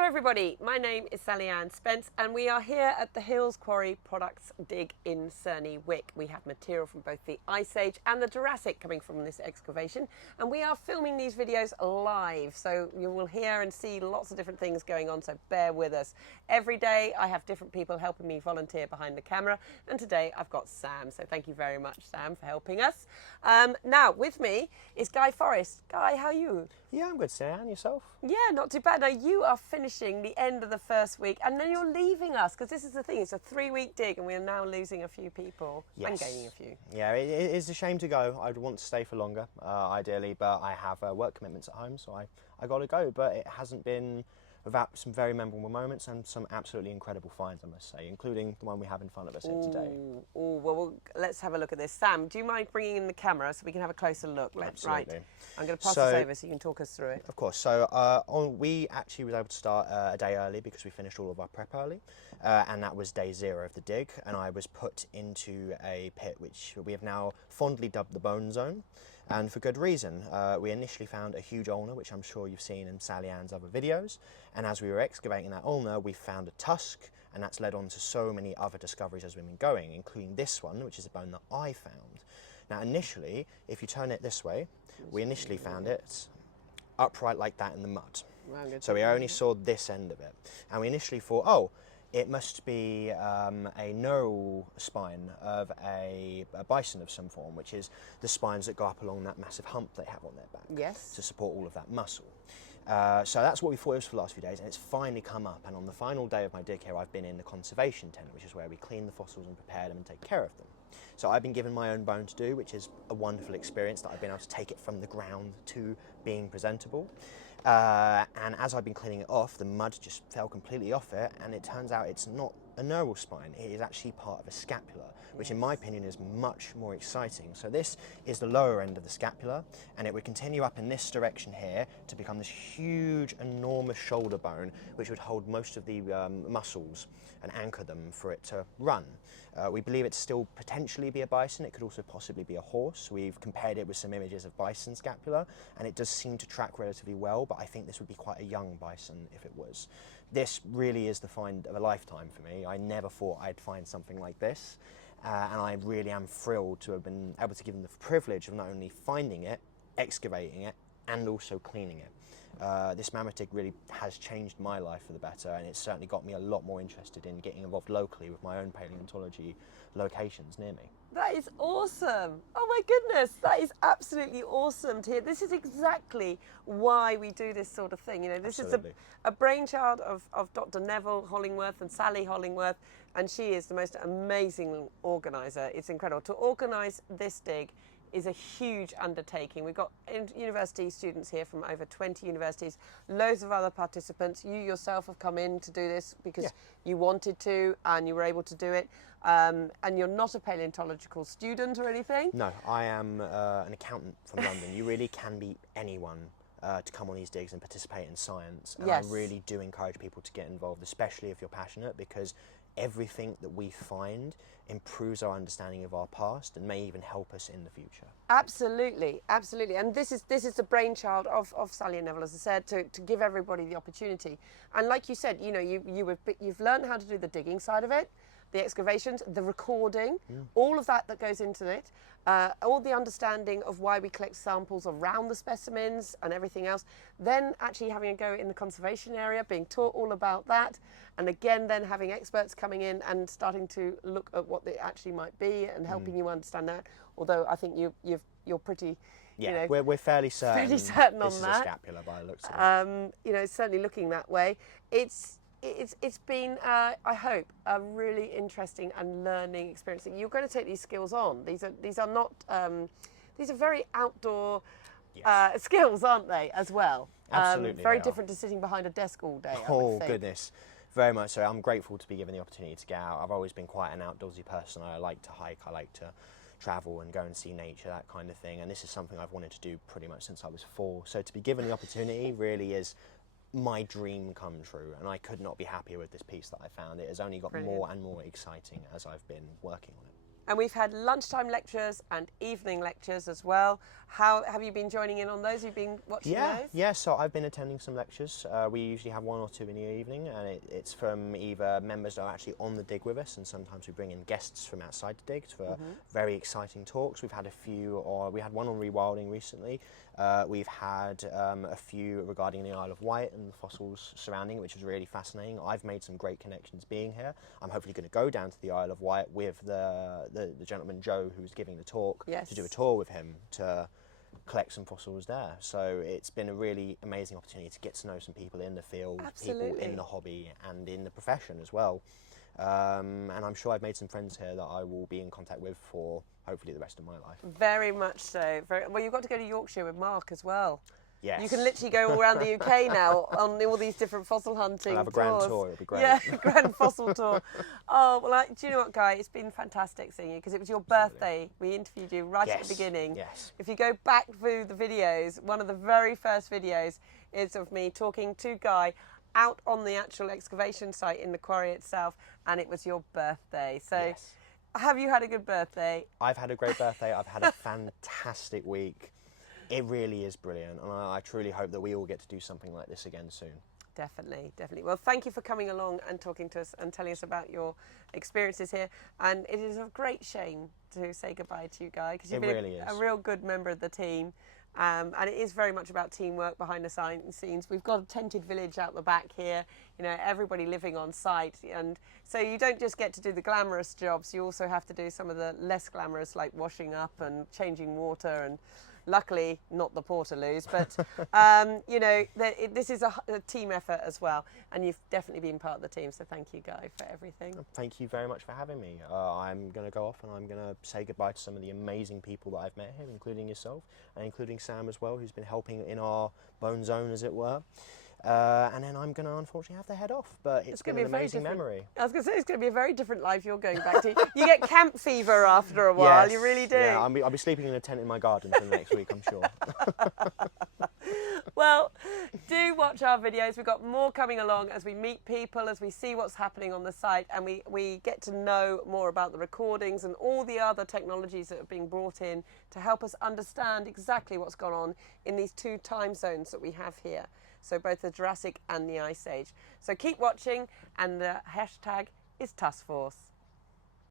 Hello everybody, my name is Sally-Ann Spence and we are here at the Hills Quarry Products dig in Cerney Wick. We have material from both the Ice Age and the Jurassic coming from this excavation, and we are filming these videos live, so you will hear and see lots of different things going on, so bear with us. Every day I have different people helping me volunteer behind the camera, and today I've got Sam, so thank you very much, Sam, for helping us. Now with me is Guy Forrest. Guy, how are you? Yeah, I'm good, Sally-Ann. Yourself? Yeah, not too bad. Now you are finishing the end of the first week and then you're leaving us, because this is the thing, it's a 3-week dig and we're now losing a few people. Yes. And gaining a few. Yeah, it is a shame to go. I'd want to stay for longer, ideally, but I have work commitments at home, so I got to go. But it hasn't been without some very memorable moments and some absolutely incredible finds, I must say, including the one we have in front of us here today. Well, let's have a look at this. Sam, do you mind bringing in the camera so we can have a closer look? Absolutely. Right. I'm going to pass this over so you can talk us through it. Of course. So we actually was able to start a day early because we finished all of our prep early, and that was day 0 of the dig, and I was put into a pit which we have now fondly dubbed the Bone Zone. And for good reason. We initially found a huge ulnar, which I'm sure you've seen in Sally-Ann's other videos, and as we were excavating that ulnar, we found a tusk, and that's led on to so many other discoveries as we've been going, including this one, which is a bone that I found. Now initially, if you turn it this way, we initially found it upright like that in the mud. So we only saw this end of it, and we initially thought, oh, it must be a neural spine of a bison of some form, which is the spines that go up along that massive hump they have on their back. Yes. To support all of that muscle. So that's what we thought it was for the last few days, and it's finally come up. And on the final day of my dig here, I've been in the conservation tent, which is where we clean the fossils and prepare them and take care of them. So I've been given my own bone to do, which is a wonderful experience that I've been able to take it from the ground to being presentable. And as I've been cleaning it off, the mud just fell completely off it, and it turns out it's not a neural spine, it is actually part of a scapula, which in my opinion is much more exciting. So this is the lower end of the scapula, and it would continue up in this direction here to become this huge, enormous shoulder bone, which would hold most of the muscles and anchor them for it to run. We believe it to still potentially be a bison. It could also possibly be a horse. We've compared it with some images of bison scapula, and it does seem to track relatively well, but I think this would be quite a young bison if it was. This really is the find of a lifetime for me. I never thought I'd find something like this, and I really am thrilled to have been able to give them the privilege of not only finding it, excavating it, and also cleaning it. This mammoth dig really has changed my life for the better, and it's certainly got me a lot more interested in getting involved locally with my own paleontology locations near me. That is awesome. Oh my goodness, that is absolutely awesome to hear. This is exactly why we do this sort of thing. You know, this Absolutely. is a brainchild of Dr. Neville Hollingworth and Sally Hollingworth, and she is the most amazing organiser. It's incredible. To organise this dig is a huge undertaking. We've got university students here from over 20 universities, loads of other participants. You yourself have come in to do this because you wanted to and you were able to do it. And you're not a paleontological student or anything? No, I am an accountant from London. You really can be anyone to come on these digs and participate in science. And I really do encourage people to get involved, especially if you're passionate, because everything that we find improves our understanding of our past and may even help us in the future. Absolutely, absolutely. And this is the brainchild of Sally and Neville, as I said, to give everybody the opportunity. And like you said, you know, you've learned how to do the digging side of it, the excavations, the recording, all of that goes into it, all the understanding of why we collect samples around the specimens and everything else, then actually having a go in the conservation area, being taught all about that, and again then having experts coming in and starting to look at what they actually might be and helping you understand that, although I think you're pretty... Yeah, you know, we're fairly certain, on this that. is a scapula by the looks of it. You know, certainly looking that way. It's been, I hope, a really interesting and learning experience. You're going to take these skills on. These are not, these are very outdoor skills, aren't they, as well? Absolutely. Very different to sitting behind a desk all day, I would Oh, think. goodness. Very much so. I'm grateful to be given the opportunity to get out. I've always been quite an outdoorsy person. I like to hike, I like to travel and go and see nature, that kind of thing. And this is something I've wanted to do pretty much since I was 4. So to be given the opportunity really is my dream come true, and I could not be happier with this piece that I found. It has only got more and more exciting as I've been working on it. And we've had lunchtime lectures and evening lectures as well. How have you been joining in on those? You've been watching those? Yeah, so I've been attending some lectures. We usually have 1 or 2 in the evening, and it's from either members that are actually on the dig with us, and sometimes we bring in guests from outside the dig for very exciting talks. We've had a few, or we had one on rewilding recently. We've had a few regarding the Isle of Wight and the fossils surrounding it, which was really fascinating. I've made some great connections being here. I'm hopefully going to go down to the Isle of Wight with the gentleman Joe who's giving the talk, to do a tour with him to collect some fossils there. So it's been a really amazing opportunity to get to know some people in the field, people in the hobby and in the profession as well. And I'm sure I've made some friends here that I will be in contact with for hopefully the rest of my life. Very much so. Well, you've got to go to Yorkshire with Mark as well. Yes. You can literally go all around the UK now on all these different fossil hunting I'll have a tours. grand tour, it'll be great. Yeah, grand fossil tour. Oh, well, do you know what, Guy? It's been fantastic seeing you because it was your birthday. We interviewed you right at the beginning. Yes. If you go back through the videos, one of the very first videos is of me talking to Guy out on the actual excavation site in the quarry itself, and it was your birthday. So have you had a good birthday? I've had a great birthday. I've had a fantastic week. It really is brilliant, and I truly hope that we all get to do something like this again soon. Definitely, definitely. Well, thank you for coming along and talking to us and telling us about your experiences here. And it is a great shame to say goodbye to you, Guy, because you've been a real good member of the team. And it is very much about teamwork behind the scenes. We've got a tented village out the back here, you know, everybody living on site. And so you don't just get to do the glamorous jobs, you also have to do some of the less glamorous, like washing up and changing water, and luckily not the portaloos, but you know, this is a team effort as well, and you've definitely been part of the team, so thank you, Guy, for everything. Thank you very much for having me. I'm going to go off and I'm going to say goodbye to some of the amazing people that I've met here, including yourself and including Sam as well, who's been helping in our bone zone, as it were. And then I'm going to unfortunately have to head off, but it's been an amazing memory. I was going to say, it's going to be a very different life you're going back to. You get camp fever after a while, yes, you really do. Yeah, I'll be sleeping in a tent in my garden for the next week, I'm sure. Well, do watch our videos. We've got more coming along as we meet people, as we see what's happening on the site, and we get to know more about the recordings and all the other technologies that are being brought in to help us understand exactly what's gone on in these 2 time zones that we have here. So both the Jurassic and the Ice Age. So keep watching, and the hashtag is TuskForce.